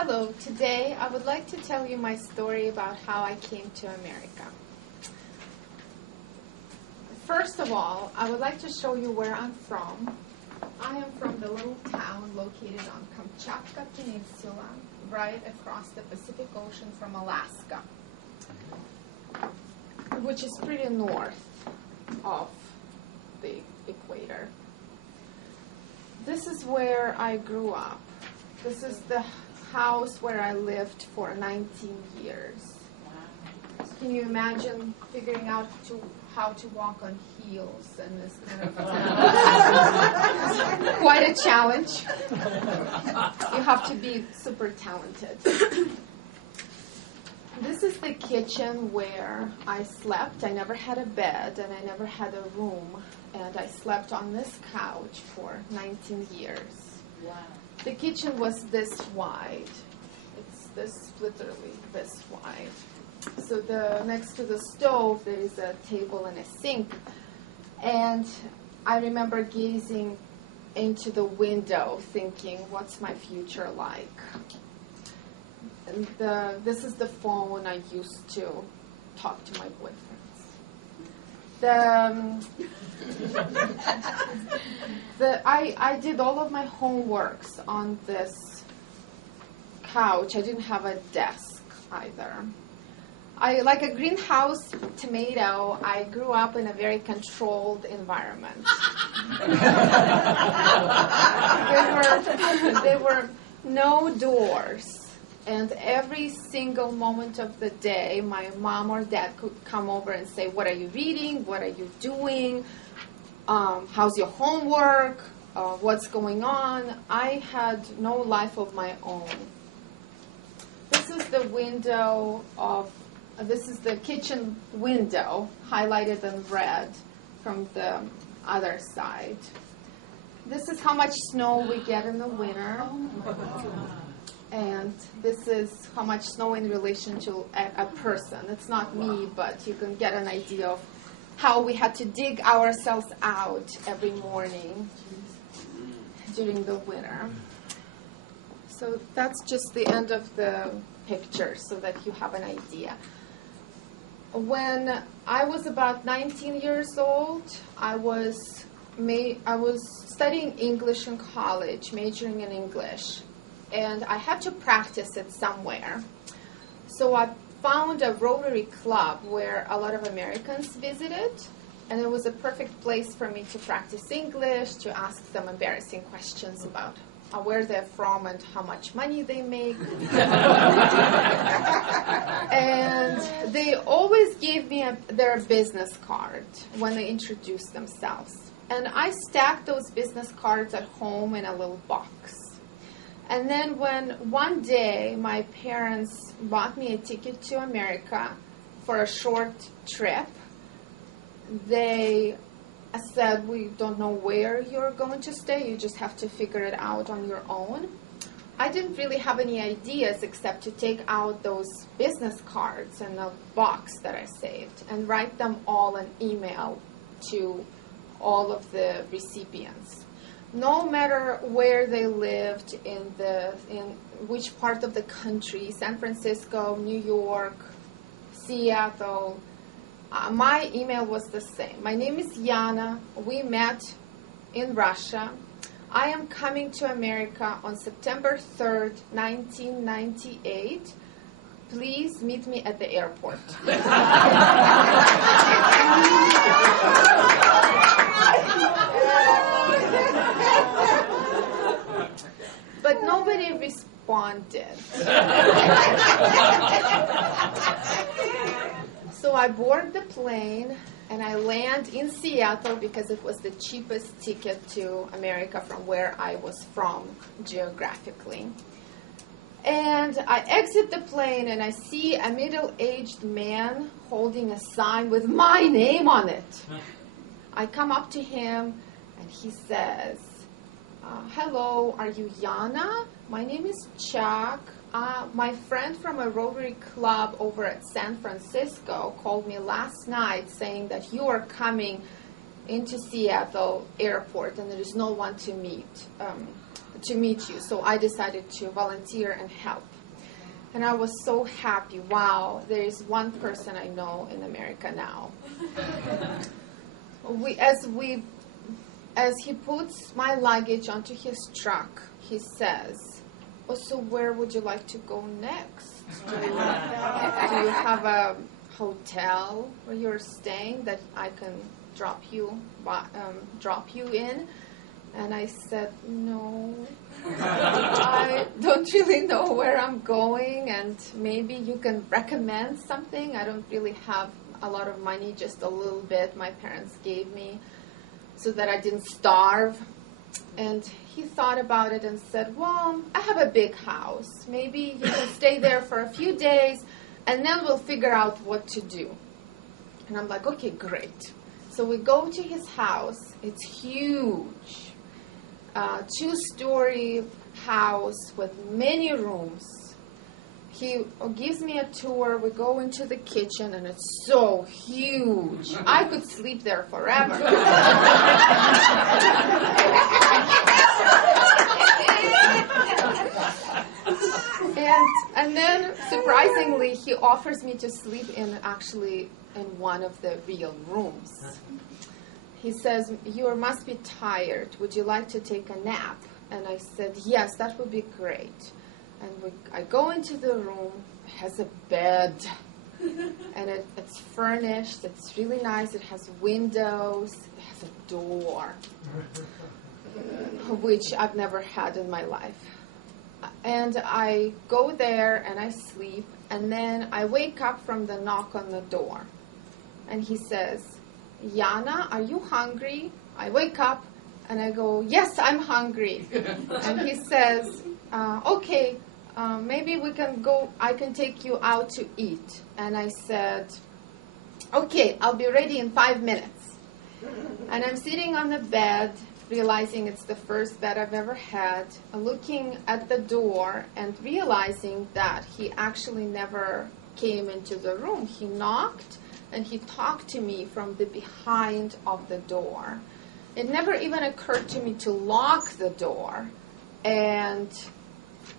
Hello, today I would like to tell you my story about how I came to America. First of all, I would like to show you where I'm from. I am from the little town located on Kamchatka Peninsula, right across the Pacific Ocean from Alaska, which is pretty north of the equator. This is where I grew up. This is the house where I lived for 19 years. Can you imagine figuring out how to walk on heels in this kind of town? Quite a challenge. You have to be super talented. This is the kitchen where I slept. I never had a bed and I never had a room. And I slept on this couch for 19 years. Wow. The kitchen was this wide. It's literally this wide. So next to the stove, there is a table and a sink. And I remember gazing into the window thinking, what's my future like? And this is the phone I used to talk to my boyfriends. I did all of my homeworks on this couch. I didn't have a desk either. Like a greenhouse tomato, I grew up in a very controlled environment. There were no doors. And every single moment of the day, my mom or dad could come over and say, what are you reading? What are you doing? How's your homework? What's going on? I had no life of my own. This is the this is the kitchen window, highlighted in red from the other side. This is how much snow we get in the winter. And this is how much snow in relation to a person. It's not me, but you can get an idea of how we had to dig ourselves out every morning during the winter. So that's just the end of the picture so that you have an idea. When I was about 19 years old, I was studying English in college, majoring in English. And I had to practice it somewhere. So I found a Rotary Club where a lot of Americans visited, and it was a perfect place for me to practice English, to ask them embarrassing questions about where they're from and how much money they make. And they always gave me their business card when they introduced themselves. And I stacked those business cards at home in a little box. And then when one day my parents bought me a ticket to America for a short trip, they said, we don't know where you're going to stay, you just have to figure it out on your own. I didn't really have any ideas except to take out those business cards in a box that I saved and write them all in email to all of the recipients. No matter where they lived in which part of the country, San Francisco, New York, Seattle, my email was the same. My name is Yana. We met in Russia. I am coming to America on September 3rd, 1998. Please meet me at the airport. But nobody responded. So I board the plane and I land in Seattle because it was the cheapest ticket to America from where I was from geographically. And I exit the plane and I see a middle-aged man holding a sign with my name on it. I come up to him and he says, hello, are you Yana? My name is Chuck. My friend from a Rotary Club over at San Francisco called me last night saying that you are coming into Seattle airport and there is no one to meet. to meet you. So I decided to volunteer and help. And I was so happy. Wow, there is one person I know in America now. As he puts my luggage onto his truck, he says, "Oh, so where would you like to go next? Do you have a hotel where you're staying that I can drop you in?" And I said, "No, I don't really know where I'm going, and maybe you can recommend something. I don't really have a lot of money, just a little bit my parents gave me so that I didn't starve." And he thought about it and said, "Well, I have a big house. Maybe you can stay there for a few days, and then we'll figure out what to do." And I'm like, "Okay, great." So we go to his house. It's huge. 2-story house with many rooms. He gives me a tour. We go into the kitchen, and it's so huge. I could sleep there forever. And then, surprisingly, he offers me to sleep in one of the real rooms. He says, "You must be tired. Would you like to take a nap?" And I said, "Yes, that would be great." And I go into the room. It has a bed. And it's furnished. It's really nice. It has windows. It has a door, which I've never had in my life. And I go there and I sleep. And then I wake up from the knock on the door. And he says, "Yana, are you hungry?" I wake up and I go, "Yes, I'm hungry." And he says, "Okay, maybe we can go, I can take you out to eat." And I said, "Okay, I'll be ready in 5 minutes." And I'm sitting on the bed, realizing it's the first bed I've ever had, looking at the door and realizing that he actually never came into the room. He knocked and he talked to me from the behind of the door. It never even occurred to me to lock the door, and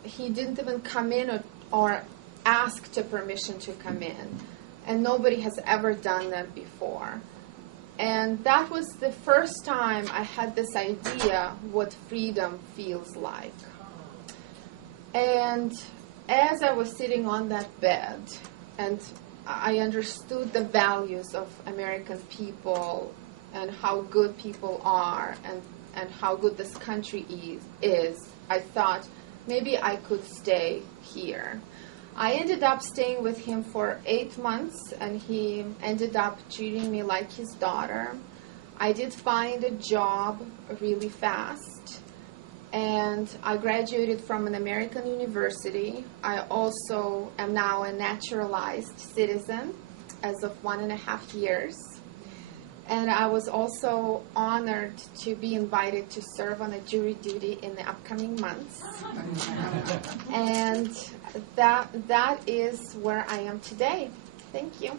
he didn't even come in or ask for permission to come in, and nobody has ever done that before. And that was the first time I had this idea what freedom feels like. And as I was sitting on that bed, and I understood the values of American people and how good people are and how good this country is, I thought maybe I could stay here. I ended up staying with him for 8 months, and he ended up treating me like his daughter. I did find a job really fast, and I graduated from an American university. I also am now a naturalized citizen as of 1.5 years. And I was also honored to be invited to serve on a jury duty in the upcoming months. And that is where I am today. Thank you.